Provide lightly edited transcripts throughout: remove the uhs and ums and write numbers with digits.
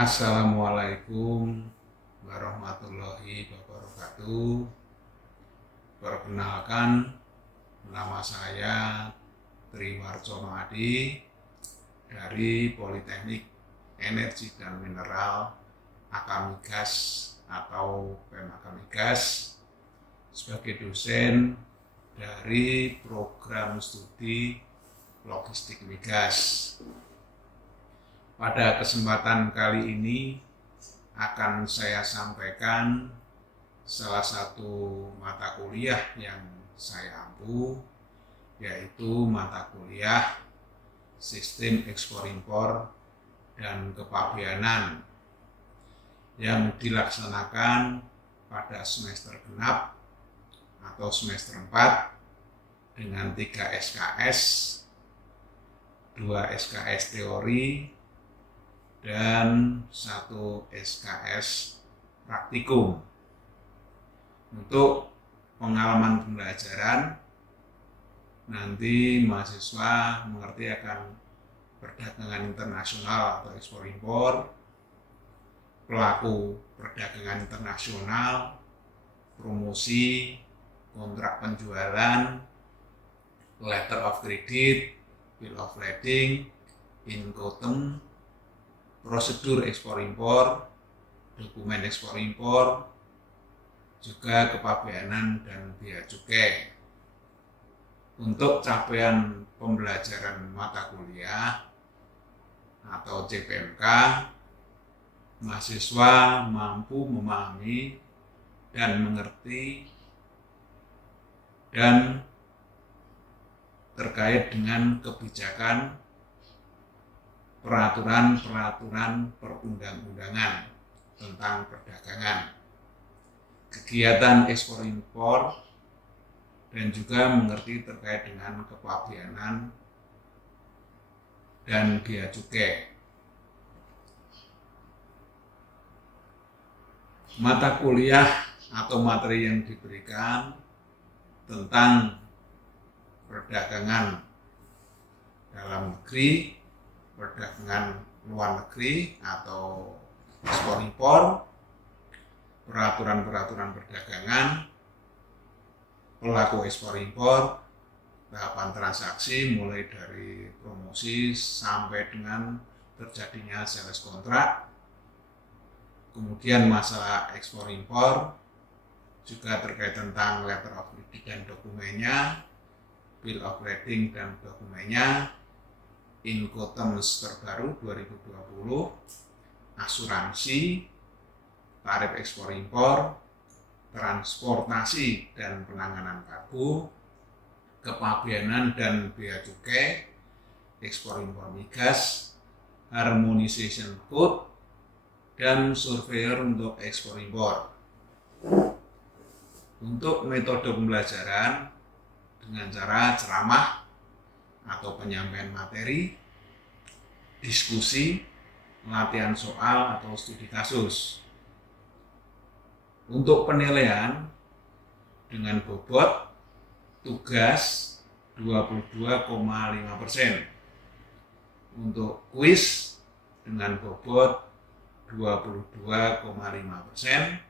Assalamualaikum warahmatullahi wabarakatuh. Perkenalkan, nama saya Triwarcono Adi dari Politeknik Energi dan Mineral Akamigas atau PEM Akamigas sebagai dosen dari program studi logistik migas. Pada kesempatan kali ini akan saya sampaikan salah satu mata kuliah yang saya ampu, yaitu mata kuliah Sistem Ekspor-Impor dan Kepabeanan yang dilaksanakan pada semester genap atau semester 4 dengan 3 SKS, 2 SKS teori, dan 1 SKS praktikum. Untuk pengalaman pembelajaran, nanti mahasiswa mengerti akan perdagangan internasional atau ekspor impor, pelaku perdagangan internasional, promosi, kontrak penjualan, letter of credit, bill of lading, incoterm, prosedur ekspor-impor, dokumen ekspor-impor, juga kepabeanan dan bea cukai. Untuk capaian pembelajaran mata kuliah atau CPMK, mahasiswa mampu memahami dan mengerti dan terkait dengan kebijakan peraturan-peraturan perundang-undangan tentang perdagangan, kegiatan ekspor-impor, dan juga mengerti terkait dengan kepabeanan dan bea cukai. Mata kuliah atau materi yang diberikan tentang perdagangan dalam negeri, perdagangan luar negeri atau ekspor impor, peraturan-peraturan perdagangan, pelaku ekspor impor, tahapan transaksi mulai dari promosi sampai dengan terjadinya sales kontrak, kemudian masalah ekspor impor, juga terkait tentang letter of credit dan dokumennya, bill of lading dan dokumennya, incoterms terbaru 2020, asuransi, tarif ekspor impor, transportasi dan penanganan kargo, kepabeanan dan bea cukai, ekspor impor migas, harmonization code, dan surveyor untuk ekspor impor. Untuk metode pembelajaran dengan cara ceramah atau penyampaian materi, diskusi, latihan soal atau studi kasus. Untuk penilaian dengan bobot tugas 22,5%. Untuk kuis dengan bobot 22,5%.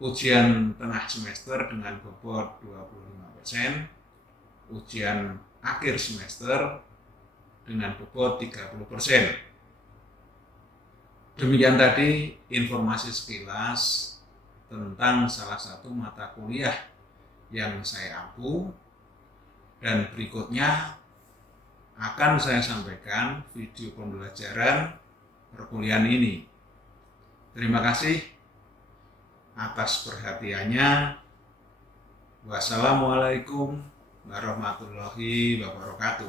Ujian tengah semester dengan bobot 25%. Ujian akhir semester dengan bobot 30%. Demikian tadi informasi sekilas tentang salah satu mata kuliah yang saya ampu, dan berikutnya akan saya sampaikan video pembelajaran perkuliahan ini. Terima kasih atas perhatiannya. Wassalamualaikum warahmatullahi wabarakatuh.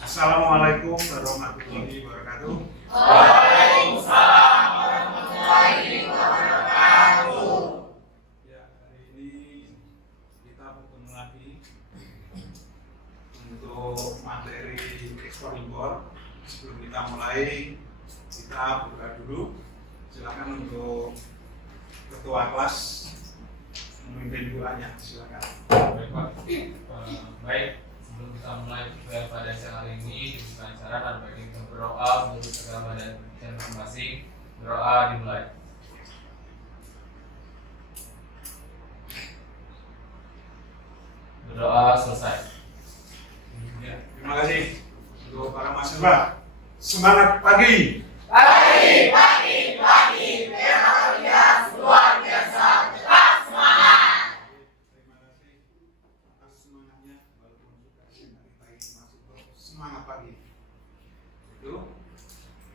Assalamualaikum warahmatullahi wabarakatuh. Waalaikumsalam warahmatullahi wabarakatuh. Ya, hari ini kita bertemu lagi untuk materi ekspor impor. Sebelum kita mulai, kita buka dulu. Silakan untuk ketua kelas memimpin doanya. Silakan. Baik Pak. Baik, sebelum kita kita mulai perkuliahan pada siang hari ini dengan cara tanpa kita berdoa menurut agama dan kepercayaan masing-masing. Berdoa dimulai. Berdoa selesai. Ya, terima kasih untuk para mahasiswa. Semangat pagi. Pagi, pagi, pagi, memang luar biasa, tetap semangat. Terima kasih atas semangatnya, walaupun sudah siang hari masih semangat pagi. Itu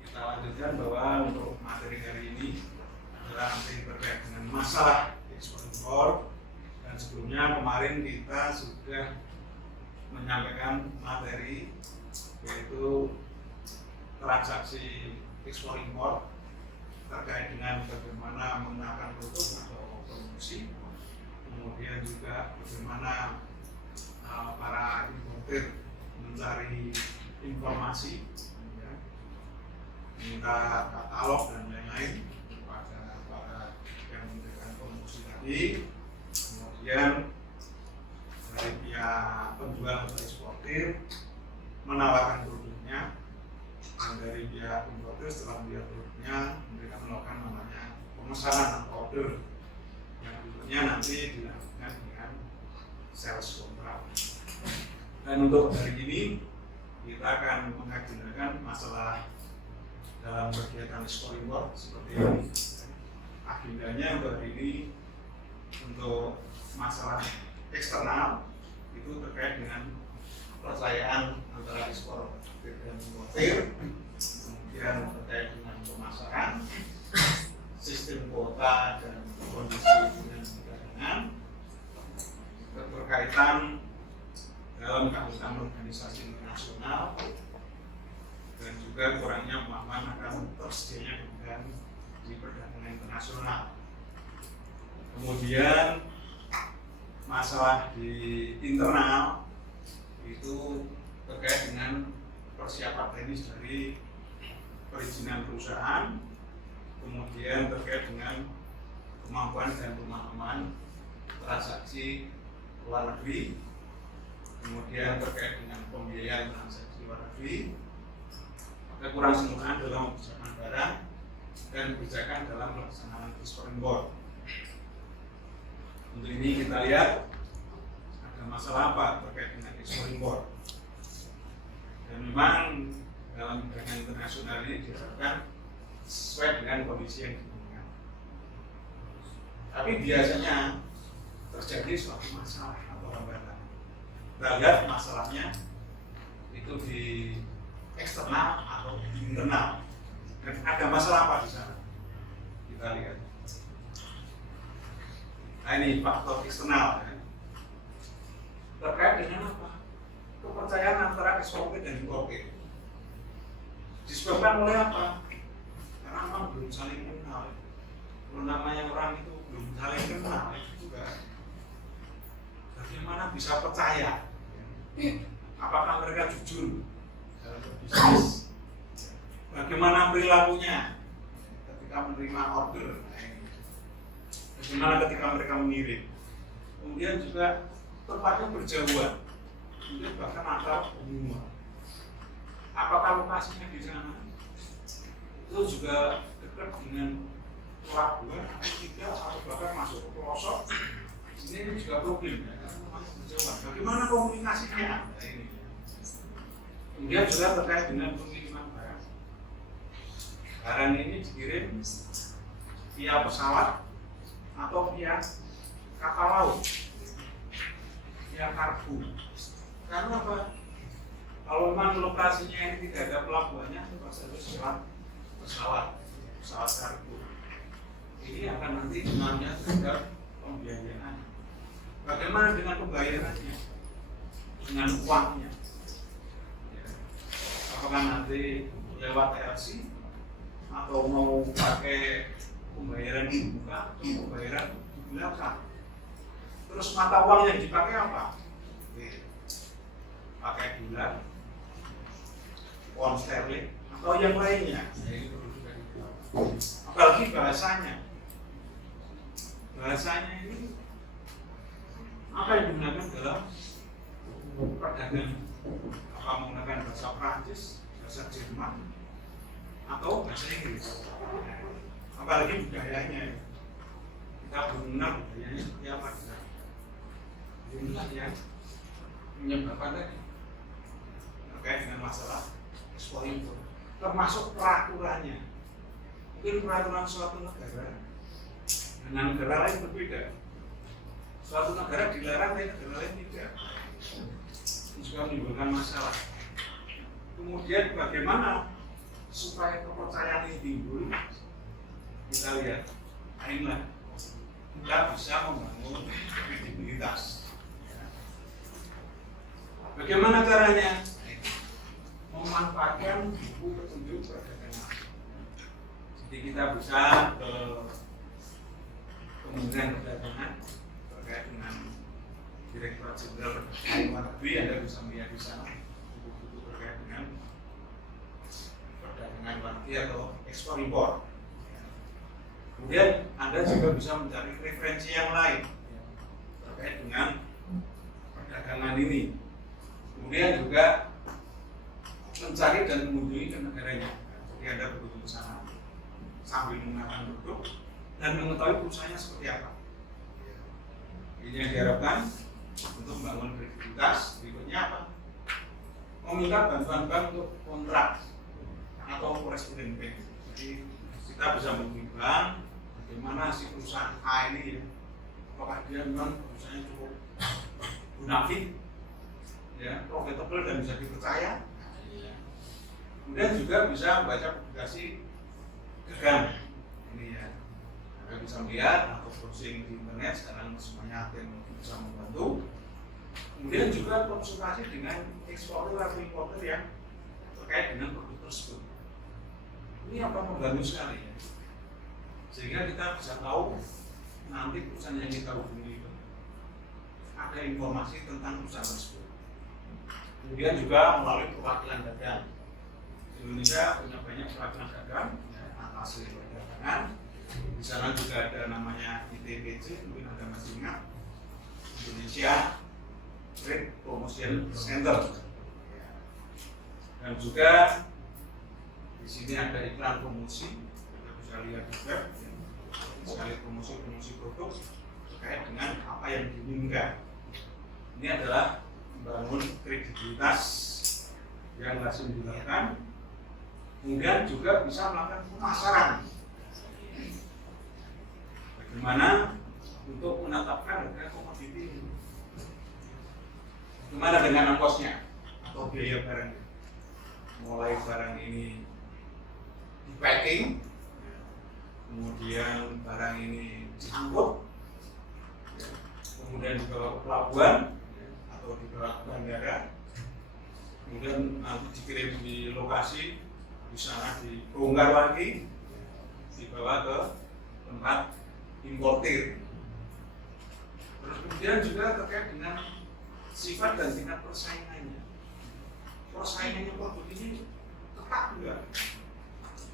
kita lanjutkan bahwa untuk materi hari ini adalah materi terkait dengan masalah ekspor impor, dan sebelumnya kemarin kita sudah menyampaikan materi yaitu transaksi ekspor impor terkait dengan bagaimana menggunakan produk atau produksi, kemudian juga bagaimana para importer mencari informasi, ya, minta katalog dan lain-lain kepada para yang memberikan promosi tadi, kemudian dari pihak penjual atau eksportir menawarkan produknya, dan dari pihak importer setelah melihat produknya mereka melakukan namanya pemesanan atau order yang tentunya nanti dilakukan dengan sales kontrak. Dan untuk hari ini kita akan mengagendakan masalah dalam kegiatan ekspor impor seperti ini. Agendanya untuk hari ini untuk masalah eksternal itu terkait dengan kepercayaan antara ekspor dan importer, kemudian terkait dengan pemasaran, sistem kuota dan kondisi dengan perdagangan, keterkaitan dalam keanggotaan organisasi internasional, dan juga kurangnya pemahaman akan tersedianya kemudahan di perdagangan internasional. Kemudian masalah di internal itu terkait dengan persiapan teknis dari perizinan perusahaan, kemudian terkait dengan kemampuan dan pemahaman transaksi luar negeri, kemudian terkait dengan pembiayaan transaksi luar negeri, kekurangsemua dalam kebijakan barang dan kebijakan dalam pelaksanaan ekspor impor. Untuk ini kita lihat ada masalah apa terkait dengan ekspor impor. Dan memang dalam perdagangan internasional ini diharapkan sesuai dengan kondisi yang diinginkan. Tapi biasanya terjadi suatu masalah atau hambatan. Kita lihat masalahnya itu di eksternal atau di internal. Dan ada masalah apa di sana? Kita lihat. Nah ini faktor eksternal. Ya. Terkait dengan apa? Kepercayaan antara eksportir dan importir. Disebabkan oleh apa? Karena memang belum saling kenal. Kalau namanya orang itu belum saling kenal, itu juga bagaimana bisa percaya? Apakah mereka jujur dalam berbisnis? Bagaimana perilakunya ketika menerima order? Bagaimana ketika mereka mengirim? Kemudian juga tempatnya berjauhan. Kemudian bahkan ada pengumuman. Apakah lokasinya di sana itu juga dekat dengan pelabuhan atau tidak, atau bahkan masuk ke pelosok? Ini juga problem ya, karena masih berjauhan. Bagaimana komunikasinya? Nah, ini. Kemudian juga terkait dengan pengiriman barang. Barang ini dikirim via pesawat atau via kapal laut, via kargo. Karena apa? Kalau memang lokasinya ini tidak ada pelabuhannya, pasti harus pesawat kargo. Ini akan nanti dengannya terhadap pembiayaan. Bagaimana dengan pembayarannya? Dengan uangnya? Ya. Apakah nanti lewat LC atau mau pakai pembayaran di muka atau pembayaran di belakang? Terus mata uang yang dipakai apa? Pakai dolar, pound sterling, atau yang lainnya. Apalagi bahasanya ini apa yang digunakan dalam perdagangan apa menggunakan bahasa Prancis, bahasa Jerman, atau bahasa Inggris. Apalagi budayanya, kita belum mengenal budayanya seperti apa kita. Inilah yang menyebabkan tadi terkait dengan masalah ekspor impor, termasuk peraturannya. Mungkin peraturan suatu negara dengan negara lain berbeda. Suatu negara dilarang, tapi negara lain tidak. Ini juga menimbulkan masalah. Kemudian bagaimana supaya kepercayaan ini timbul? Kita lihat, inilah kita bisa membangun kredibilitas. Bagaimana caranya? Memanfaatkan buku petunjuk perdagangan. Jadi kita bisa ke Kementerian Perdagangan terkait dengan Direktorat Jenderal Perdagangan Luar Negeri, Anda bisa melihat di sana buku-buku terkait dengan perdagangan luar negeri atau ekspor impor. Kemudian Anda juga bisa mencari referensi yang lain terkait dengan perdagangan ini. Kemudian juga mencari dan mengunjungi ke negaranya. Jadi Anda berkunjung ke sana sambil menggunakan produk dan mengetahui perusahaannya seperti apa. Ini yang diharapkan untuk membangun kredibilitas. Berikutnya apa? Meminta bantuan bank untuk kontrak atau correspondent bank. Jadi kita bisa menghubungi bank, bagaimana si perusahaan A ini ya, apakah dia memang perusahaannya cukup bonafit, ya, profitable dan bisa dipercaya. Kemudian juga bisa membaca publikasi dagang ini ya. Anda bisa melihat atau browsing di internet, sekarang semuanya teknologi bisa membantu. Kemudian juga konsultasi dengan eksportir atau importer yang terkait dengan produk tersebut. Ini akan membantu sekali ya. Sehingga kita bisa tahu nanti perusahaan yang kita hubungi itu ada informasi tentang perusahaan tersebut. Kemudian juga melalui perwakilan dagang. Indonesia punya banyak perwakilan dagang, ya, atas perdagangan. Di sana juga ada namanya ITBC, mungkin Anda masih ingat, Indonesia Trade Promotion Center. Dan juga di sini ada iklan promosi, Anda bisa lihat juga, ya, sekali promosi produk terkait dengan apa yang diinginkan. Ini adalah membangun kredibilitas yang lazim dilakukan. Kemudian juga bisa melakukan pemasaran. Bagaimana untuk menetapkan harga komoditi ini? Bagaimana dengan ongkosnya atau biaya barang? Mulai barang ini di packing, kemudian barang ini diangkut, kemudian dibawa ke pelabuhan atau dibawa ke bandara, kemudian nanti dikirim di lokasi, di sana dibongkar lagi, dibawa ke tempat importir. Terus kemudian juga terkait dengan sifat dan tingkat persaingannya. Persaingannya produk ini ketat enggak?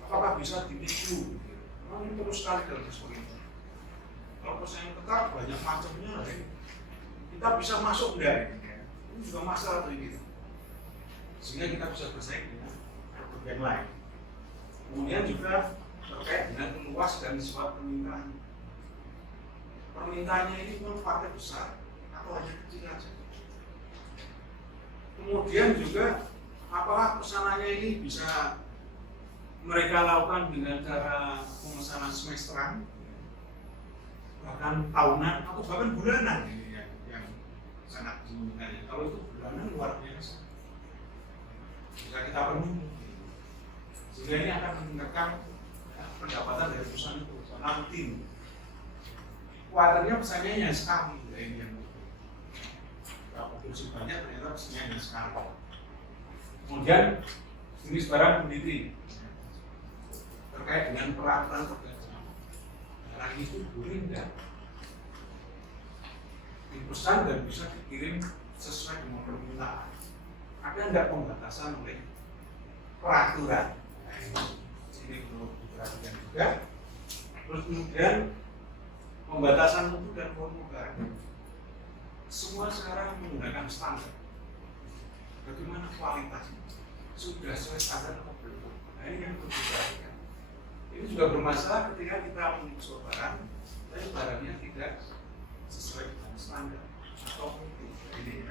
Apakah bisa ditipu? Nah, ini terus sekali dalam ekspor ini. Kalau persaingan ketat banyak macamnya, kita bisa masuk enggak? Ini juga masalah bagi kita. Sehingga kita bisa bersaing dengan produk yang lain. Kemudian juga terkait dengan luas dan sifat permintaan. Permintaannya ini memang partai besar atau hanya kecil saja. Kemudian juga apakah pesanannya ini bisa mereka lakukan dengan cara pemesanan semesteran, bahkan tahunan atau bahkan bulanan, ini yang sangat dimintai. Kalau itu bulanan luar biasa, bisa kita penuhi. Sehingga ini akan meningkatkan pendapatan dari perusahaan itu karena rutin. Kuarternya pesannya hanya sekali, ini yang produksi banyak ternyata pesannya hanya sekali. Kemudian jenis barang komoditi terkait dengan peraturan perdagangan. Barang itu boleh enggak dipesan dan bisa dikirim sesuai dengan permintaan. Ada enggak pembatasan oleh peraturan? Ini perlu diperhatikan juga. Terus kemudian pembatasan mutu dan volume barang. Semua sekarang menggunakan standar. bagaimana kualitasnya, sudah sesuai standar atau belum. Nah ini yang perlu diperhatikan. Ini juga bermasalah ketika kita mengusul barang, tapi barangnya tidak sesuai dengan standar atau mutu. Ini.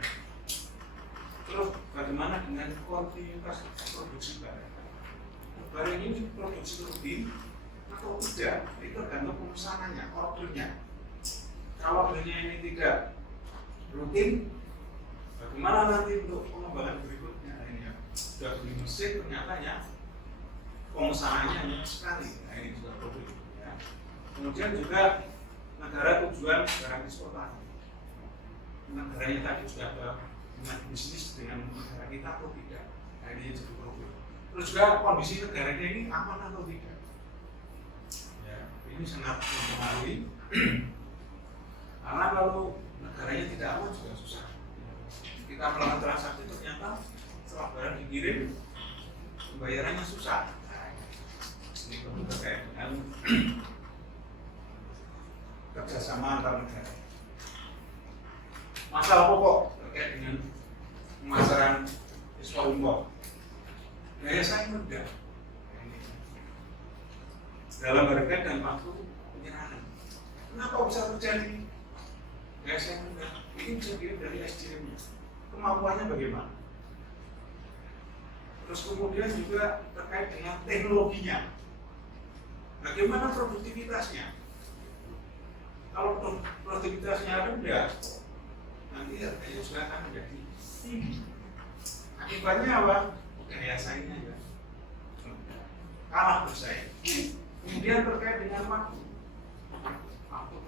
Terus bagaimana dengan kontinuitas produksi barang? Barang ini produksi rutin atau tidak? Itu tergantung pemesanannya, ordernya. Kalau ordernya ini tidak rutin, bagaimana nanti untuk pengembangan berikutnya? Ini ya, sudah beli mesin ternyata ya pemesanannya hanya sekali. Nah ini juga problem. Ya. Kemudian juga negara tujuan barang eksportasi. Negaranya tadi sudah ada dengan bisnis dengan negara kita atau tidak? Nah ini jadi problem. Terus juga kondisi negaranya ini aman atau tidak? Ya, ini sangat mempengaruhi. Karena kalau negaranya tidak aman juga susah. Kita melakukan transaksi ternyata setelah barang dikirim pembayarannya susah. Ini terkait dengan kerjasama antar negara. Masalah pokok terkait dengan pemasaran ekspor impor. Daya saing rendah dalam harga dan waktu penyerahan. Kenapa bisa terjadi daya saing rendah? Ini bisa dilihat dari SDM-nya. Kemampuannya bagaimana? Terus kemudian juga terkait dengan teknologinya. Bagaimana produktivitasnya? Kalau produktivitasnya rendah, nanti harganya juga akan menjadi tinggi. Akibatnya apa? Daya saingnya ya kalah bersaing. Kemudian terkait dengan waktu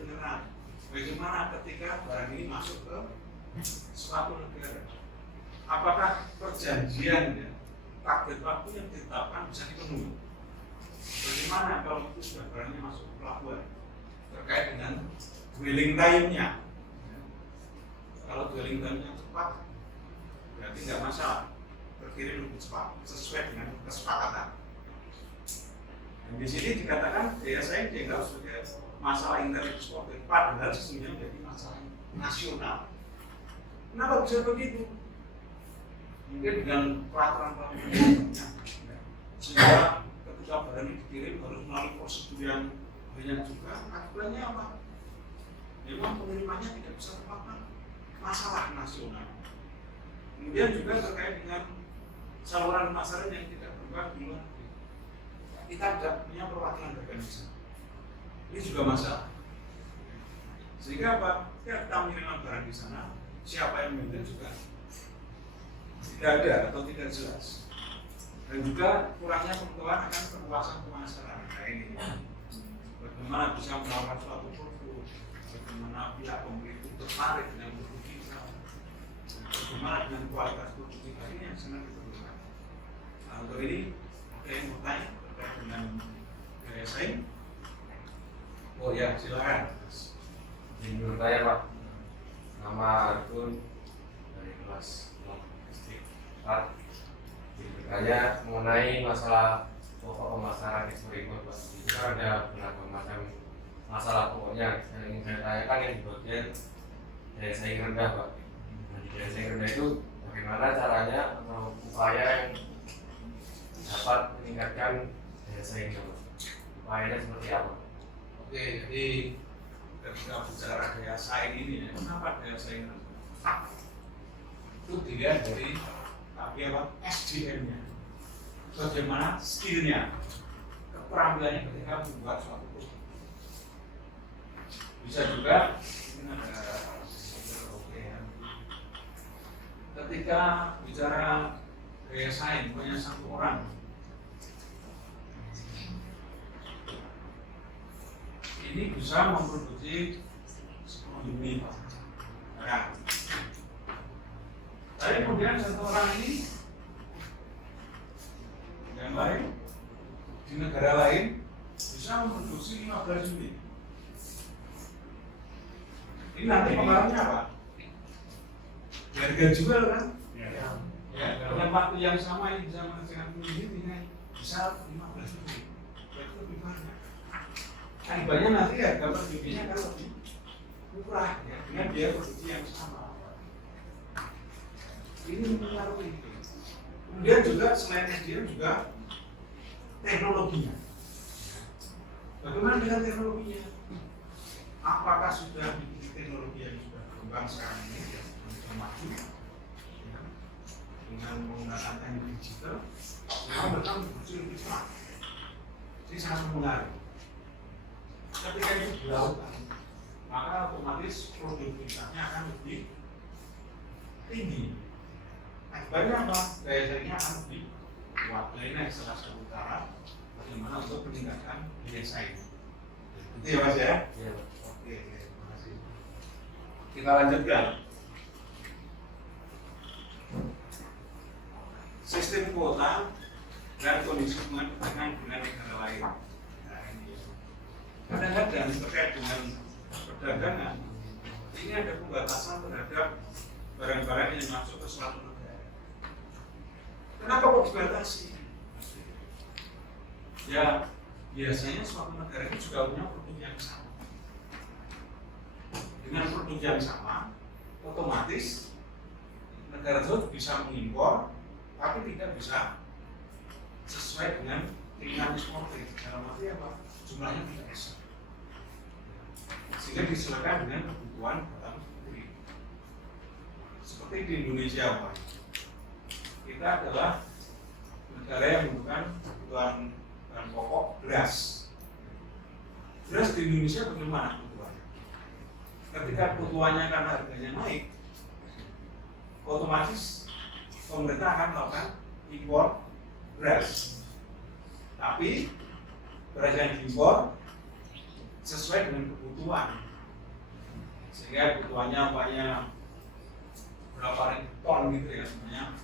penyerahan. Bagaimana ketika barang ini masuk ke suatu negara? Apakah perjanjian ya, target waktu yang ditetapkan bisa dipenuhi? Bagaimana kalau itu sudah barangnya masuk ke pelabuhan? Terkait dengan dwelling time-nya. Kalau dwelling time-nya cepat, berarti tidak masalah. Berkirim lebih cepat, sesuai dengan kesepakatan. Dan di sini dikatakan daya saing dianggap sebagai masalah interekspor, padahal sesungguhnya menjadi masalah nasional. Kenapa bisa begitu? Mungkin dengan peraturan-peraturan sehingga ketika barang ini dikirim harus melalui prosedur yang banyak juga. Akibatnya apa? Memang pengirimannya tidak bisa tepat, masalah nasional. Kemudian juga terkait dengan saluran pemasaran yang tidak berubah di luar negeri. Kita tidak punya perwakilan dagang di sana. Ini juga masalah. Sehingga apa? Ketika kita mengirimkan barang di sana, siapa yang mengirim juga tidak ada atau tidak jelas. Dan juga kurangnya pengetahuan akan perluasan pemasaran. Nah ini bagaimana bisa menawarkan suatu produk, bagaimana pihak pembeli itu tertarik dengan produk kita, bagaimana dengan kualitas produk kita ini yang sangat diperlukan. Nah, untuk ini ada yang mau tanya terkait dengan daya saing? Oh ya, silakan. Menurut saya Pak, nama Argun dari kelas 6 SD 4. Bertanya mengenai masalah pokok pemasaran ekspor impor Pak. Itu kan ada beragam macam masalah pokoknya. Yang ingin saya tanyakan yang di bagian daya saing rendah Pak. Nah, di daya saing rendah itu bagaimana caranya atau upaya yang dapat meningkatkan daya saing Pak? Upayanya seperti apa? Oke, jadi ketika bicara daya saing ini, ya, kenapa daya saing rendah? Itu dilihat dari SDM-nya, bagaimana skill-nya, keterampilannya ketika membuat suatu produk. Bisa juga ini ada ketika bicara daya saing punya satu orang, ini bisa memproduksi 10 unit barang. Tapi kemudian satu orang ini yang lain di negara lain bisa memproduksi 15 unit. Ini nanti pengaruhnya apa? Harga jual kan? Ya, dalam waktu yang sama ini bisa menghasilkan 10 unit, ini bisa 15 unit. Berarti lebih banyak. Akibatnya nanti harga per unitnya kan lebih murah ya, dengan biaya produksi yang sama. Ini mempengaruhi. Kemudian juga selain SDM juga teknologinya. Bagaimana dengan teknologinya? Apakah sudah teknologi yang sudah berkembang sekarang ini ya, sudah maju ya, dengan menggunakan teknologi digital, memang mereka berusaha lebih cepat. Jadi sangat mempengaruhi. Ketika itu dilakukan, maka otomatis produktivitasnya akan lebih tinggi. Akibatnya apa? Daya saingnya akan lebih kuat. Nah ini salah satu cara bagaimana untuk meningkatkan daya saing. Itu ya Mas ya? Iya. Oke, terima kasih. Kita lanjutkan. Sistem kuota dan kondisi hubungan perdagangan dengan negara lain. Nah ini kadang-kadang terkait dengan perdagangan ini ada pembatasan terhadap barang-barang yang masuk ke suatu negara. Kenapa kok dibatasi? Ya biasanya suatu negara itu juga punya produk yang sama. Dengan produk yang sama, otomatis negara tersebut bisa mengimpor, tapi tidak bisa sesuai dengan keinginan eksportir. Dalam arti apa? Jumlahnya tidak bisa. Sehingga disesuaikan dengan kebutuhan dalam negeri. Seperti di Indonesia, Pak. Kita adalah negara yang membutuhkan kebutuhan bahan pokok beras. Beras di Indonesia bagaimana kebutuhannya? Ketika kebutuhannya karena harganya naik, otomatis pemerintah akan melakukan impor beras. Tapi beras yang diimpor sesuai dengan kebutuhan, sehingga kebutuhannya banyak berapa ribu ton gitu ya sebenarnya.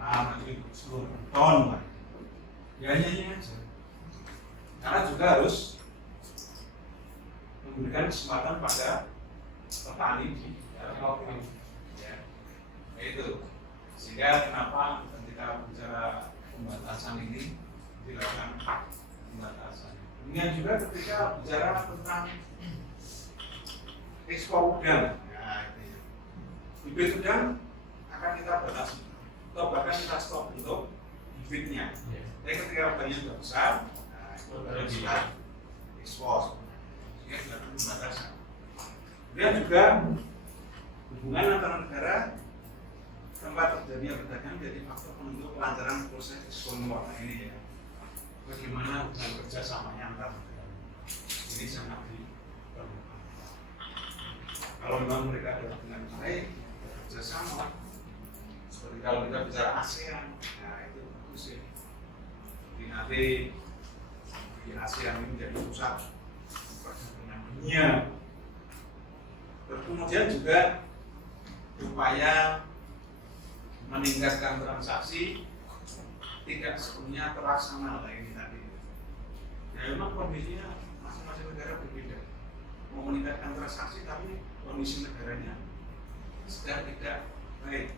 Nanti 10 ton Pak. Ya hanya aja. Karena juga harus memberikan kesempatan pada petani di dalam ya. Itu sehingga kenapa ketika bicara pembatasan ini dilakukan pembatasan. Kemudian juga ketika bicara tentang ekspor udang, ya, bibit udang akan kita batasi, atau bahkan kita stop untuk bibitnya. Tapi ketika udangnya sudah besar, nah, itu baru bisa ekspor. Sehingga dilakukan pembatasan. Kemudian juga hubungan antara negara tempat terjadinya perdagangan menjadi faktor penentu kelancaran proses ekspor ini ya. Bagaimana hubungan kerjasamanya antar negara ini sangat diperlukan. Kalau memang mereka adalah dengan baik kerjasama, seperti kalau kita bicara ASEAN, nah itu bagus ya. Jadi nanti di ASEAN ini menjadi pusat perdagangan dunia. Kemudian juga upaya meningkatkan transaksi tidak sepenuhnya terlaksana lah ini tadi. Ya memang kondisinya masing-masing negara berbeda. Mau meningkatkan transaksi tapi kondisi negaranya sedang tidak baik.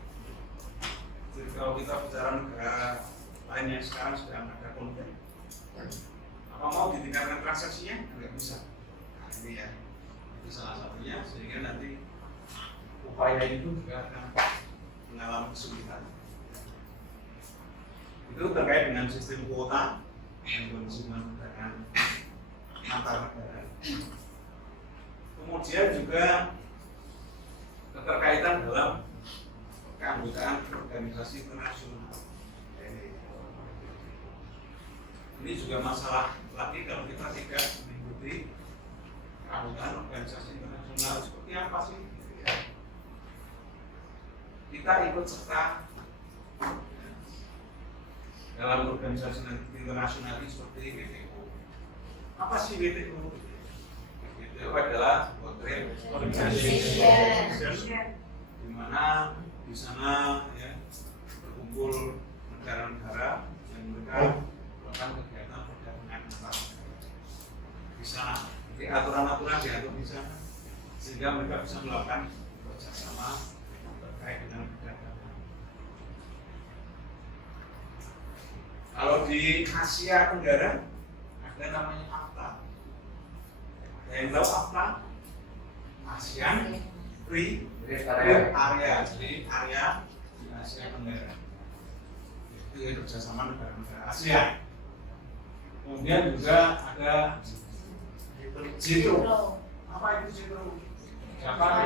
Jadi kalau kita bicara negara lain yang sekarang sedang ada konflik, apa mau ditingkatkan transaksinya? Nggak bisa. Nah ini ya, itu salah satunya sehingga nanti upaya itu juga akan mengalami kesulitan. Itu terkait dengan sistem kuota dan kondisi perdagangan antar negara. Kemudian juga keterkaitan dalam keanggotaan organisasi internasional. Ini juga masalah lagi kalau kita tidak mengikuti keanggotaan organisasi internasional seperti apa sih? Kita ikut serta dalam organisasi internasional seperti WTO. Apa sih WTO? WTO adalah World Trade Organization, di mana di sana ya berkumpul negara-negara yang mereka melakukan kegiatan perdagangan antar negara. Di sana, jadi aturan-aturan diatur di sana, sehingga mereka bisa melakukan kerjasama terkait dengan perdagangan. Kalau di Asia Tenggara ada namanya AFTA. Ada yang tahu AFTA? ASEAN free Free trade area. area, jadi area di Asia Tenggara. Itu ya kerjasama negara-negara ASEAN. Kemudian juga ada JITRO. Apa itu JITRO? Java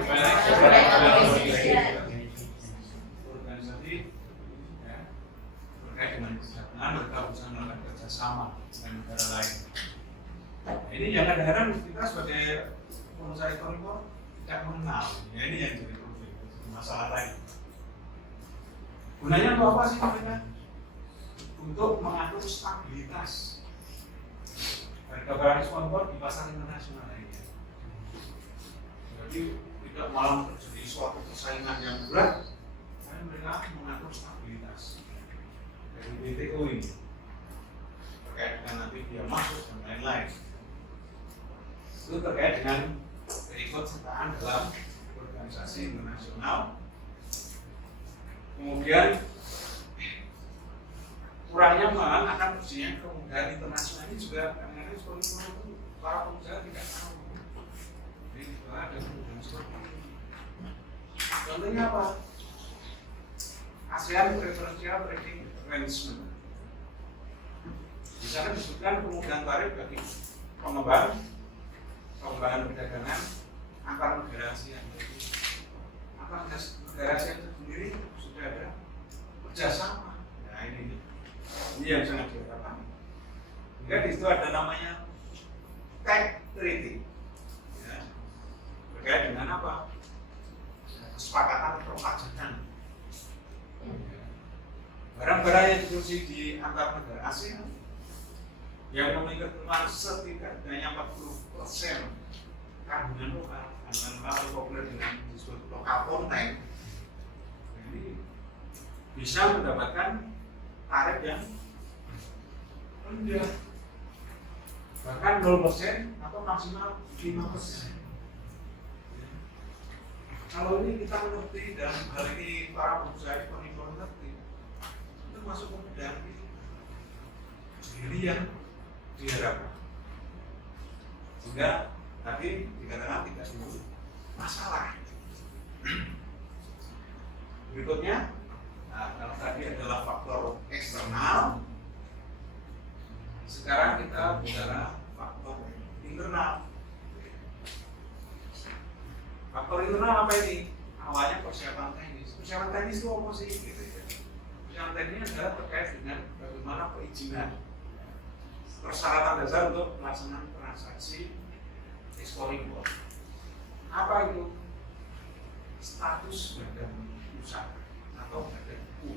Organisasi ya, terkait dengan kesejahteraan mereka bisa melakukan kerjasama dengan negara lain. Nah, ini yang kadang-kadang kita sebagai pengusaha ekspor tidak mengenal. Ya, ini yang jadi problem, masalah lain. Gunanya untuk apa sih mereka? Untuk mengatur stabilitas harga barang ekspor di pasar internasional ini. Jadi tidak malah terjadi suatu persaingan yang berat, karena mereka mengatur stabilitas dari WTO ini terkait dengan nanti dia masuk dan lain-lain. Itu terkait dengan keikutsertaan dalam organisasi internasional. Kemudian kurangnya malah akan terjadinya kemudahan internasional ini juga kadang-kadang seperti itu para pengusaha tidak tahu. Jadi ada kemudahan seperti itu. Contohnya apa? ASEAN Preferential Trading Arrangement. Di sana disebutkan kemudahan tarif bagi pengembangan perdagangan antar negara ASEAN. Antar negara ASEAN sendiri sudah ada kerjasama. Nah ini yang sangat diharapkan. Hingga di situ ada namanya tax treaty. Ya. Terkait dengan apa? Kesepakatan perpajakan. Barang-barang yang diproduksi di antar negara ASEAN yang memiliki ketentuan setidaknya 40% kandungan lokal, atau populer dengan disebut lokal content, ini bisa mendapatkan tarif yang rendah, bahkan 0% atau maksimal 5%. Kalau ini kita mengerti dalam hal ini para pengusaha ekspor mengerti, itu masuk kemudahan ini yang diharapkan. Sehingga tadi dikatakan tidak timbul masalah. Berikutnya, nah, kalau tadi adalah faktor eksternal, sekarang kita bicara faktor internal. Faktor internal apa ini? Awalnya persiapan teknis. Persiapan teknis itu apa sih? Gitu ya. Persiapan teknis adalah terkait dengan bagaimana perizinan, persyaratan dasar untuk pelaksanaan transaksi ekspor impor. Apa itu? Status badan usaha atau badan U.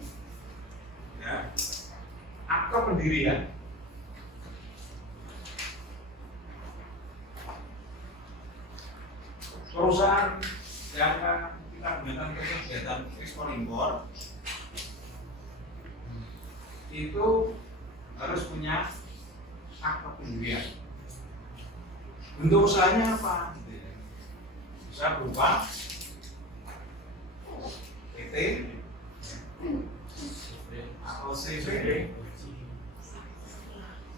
Ya. Akte pendirian. Perusahaan yang kita gunakan kegiatan ekspor impor itu harus punya akte pendirian. Bentuk usahanya apa? Bisa berupa PT atau CV,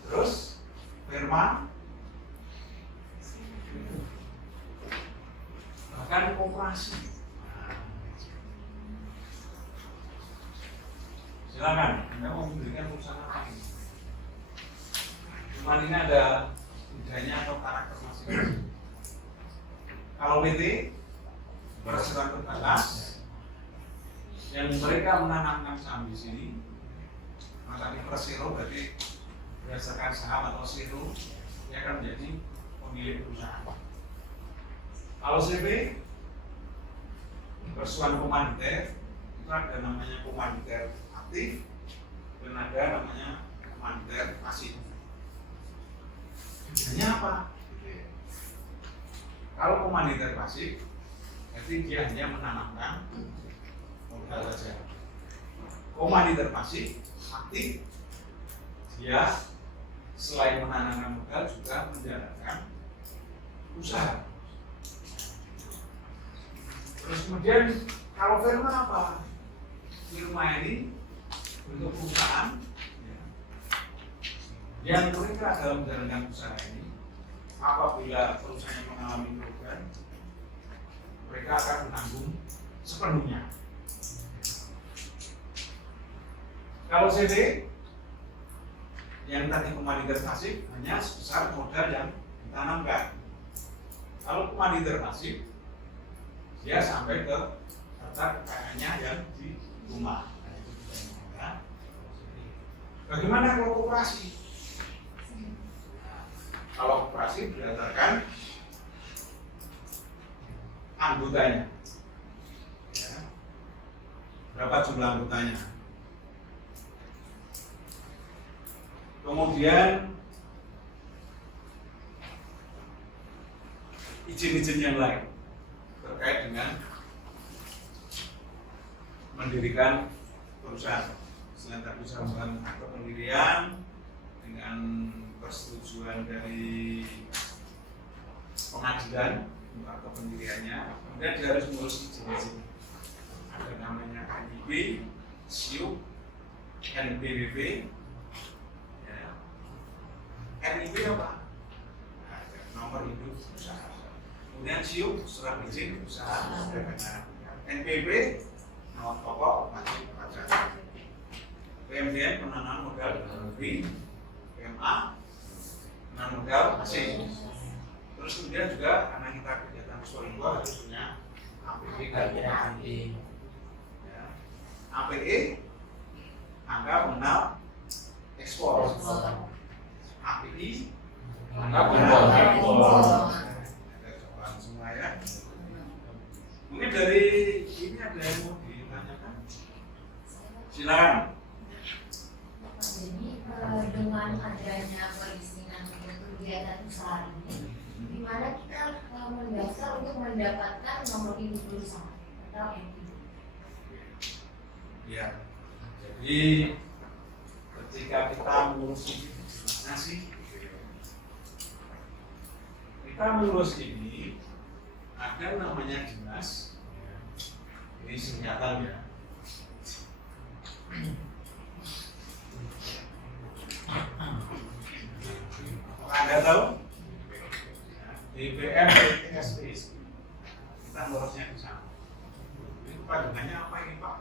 terus firma, bahkan koperasi. Silakan, Anda mau mendirikan perusahaan apa ini? Cuman ini ada budayanya atau karakter masing-masing. Kalau PT perseroan terbatas yang mereka menanamkan saham di sini, maka ini persero berarti berdasarkan saham atau sero yang akan menjadi pemilik perusahaan. Kalau CV perseroan komanditer itu ada namanya komanditer aktif dan ada namanya komanditer pasif. Bedanya apa? Kalau komanditer pasif, berarti dia hanya menanamkan modal saja. Komanditer pasif aktif, dia selain menanamkan modal juga menjalankan usaha. Terus kemudian kalau firma apa? Firma ini bentuk perusahaan yang mereka dalam menjalankan usaha ini, apabila perusahaan mengalami kerugian, mereka mereka akan menanggung sepenuhnya. Kalau CD yang tadi komanditer pasif hanya sebesar modal yang ditanamkan. Kalau komanditer pasif dia sampai ke harta kekayaannya yang di rumah. Bagaimana kalau koperasi? Kalau koperasi berdasarkan anggotanya, ya. Berapa jumlah anggotanya? Kemudian izin-izin yang lain terkait dengan mendirikan perusahaan. Selain tadi usaha akte pendirian dengan persetujuan dari pengadilan untuk akte pendiriannya, kemudian dia harus mengurus izin-izin. Ada namanya NIB, SIUP, NPWP. Ya. NIB apa? Nah, nomor induk usaha. Kemudian SIUP, surat izin usaha. NPWP, nomor pokok wajib pajak. PMDN, penanaman modal negeri. PMA, penanaman modal asing. Terus kemudian juga karena kita kegiatan ekspor impor harus punya APE dan APE. Ya. APE, angka pengenal ekspor. API, angka pengenal impor. Ada cobaan semua ya. Mungkin dari ini ada yang mau ditanyakan? Silakan. Jadi dengan adanya perizinan untuk kegiatan usaha ini, di mana kita mendaftar untuk mendapatkan nomor induk perusahaan atau NIB? Ya, jadi ketika kita mengurus ini, gimana sih? Kita mengurus ini ada namanya dinas, ini singkatan ya. Anda tahu? DPM PSP kita ngurusnya di sana. Itu panjangannya apa ini Pak?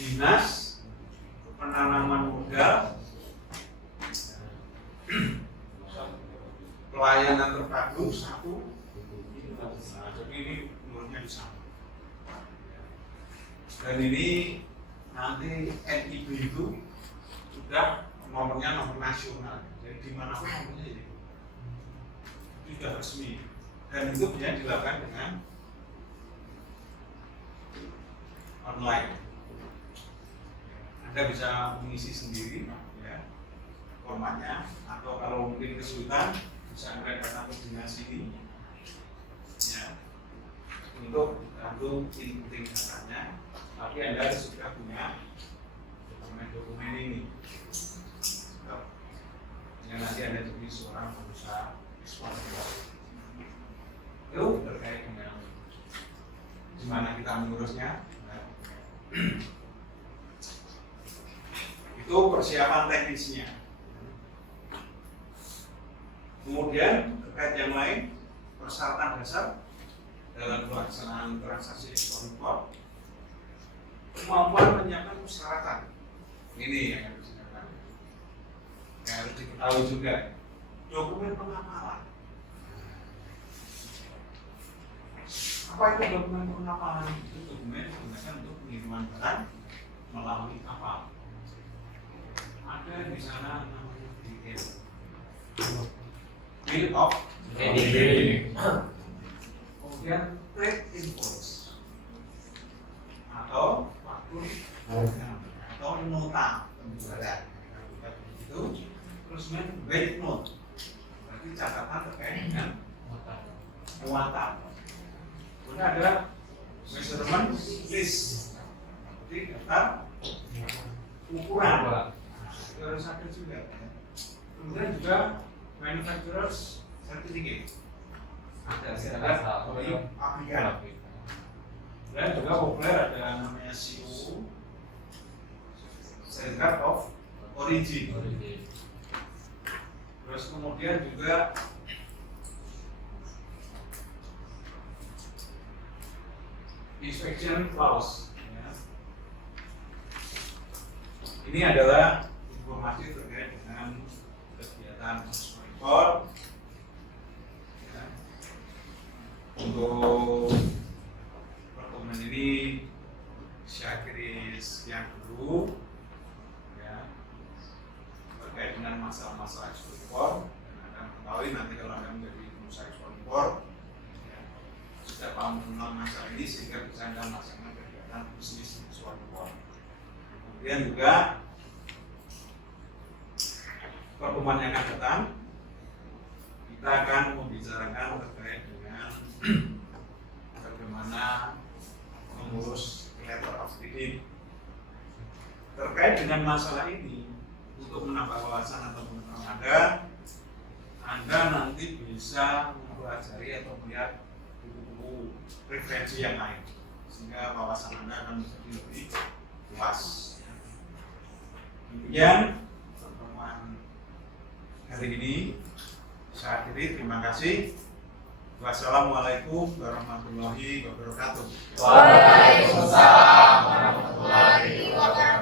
Dinas Penanaman Modal Pelayanan Terpadu 1. Nah, jadi ini ngurusnya di sana. Dan ini nanti NIB itu sudah nomornya nomor nasional. Jadi dimanapun nomornya itu sudah resmi. Dan itu bisa dilakukan dengan online. Anda bisa mengisi sendiri ya, formatnya, atau kalau mungkin kesulitan bisa Anda datang ke dinas ini ya, untuk inputting datanya. Tapi Anda sudah punya dokumen-dokumen ini. Yang nanti Anda jadi seorang pengusaha ekspor. Itu terkait dengan gimana kita mengurusnya. Itu persiapan teknisnya. Kemudian terkait yang lain, persyaratan dasar dalam pelaksanaan transaksi ekspor impor, kemampuan menyiapkan persyaratan. Ini yang harus dilakukan. Yang harus diketahui juga, dokumen pengapalan. Apa itu dokumen pengapalan? Itu dokumen yang digunakan untuk pengiriman barang melalui kapal. Ada di sana namanya bill of lading. Kemudian trade invoice atau faktur atau nota pembayaran. Itu terus bank note. Berarti catatan terkait dengan muatan. Kemudian ada measurement list. Jadi daftar ukuran. Itu harus ada juga. Kemudian juga manufacturers certificate. Ada sertifikat dari pabrikan. Dan juga populer ada namanya COO, Certificate of Origin. Terus kemudian juga inspection clause. Ya. Ini adalah informasi terkait dengan kegiatan ekspor impor. Ya. Untuk pertemuan ini saya akhiri sekian dulu. Ya. Terkait dengan masalah-masalah ekspor impor, dan Anda ketahui nanti kalau Anda menjadi pengusaha ekspor impor, ya, sudah paham mengenal masalah ini sehingga bisa Anda melaksanakan kegiatan bisnis ekspor impor. Kemudian juga pertemuan yang akan datang kita akan membicarakan terkait dengan bagaimana mengurus letter of credit. Terkait dengan masalah ini, untuk menambah wawasan atau pengetahuan Anda nanti bisa mempelajari atau melihat buku-buku referensi yang lain, sehingga wawasan Anda akan menjadi lebih luas. Demikian pertemuan hari ini. Saya akhiri, terima kasih. Wassalamualaikum warahmatullahi wabarakatuh. Waalaikumsalam warahmatullahi wabarakatuh.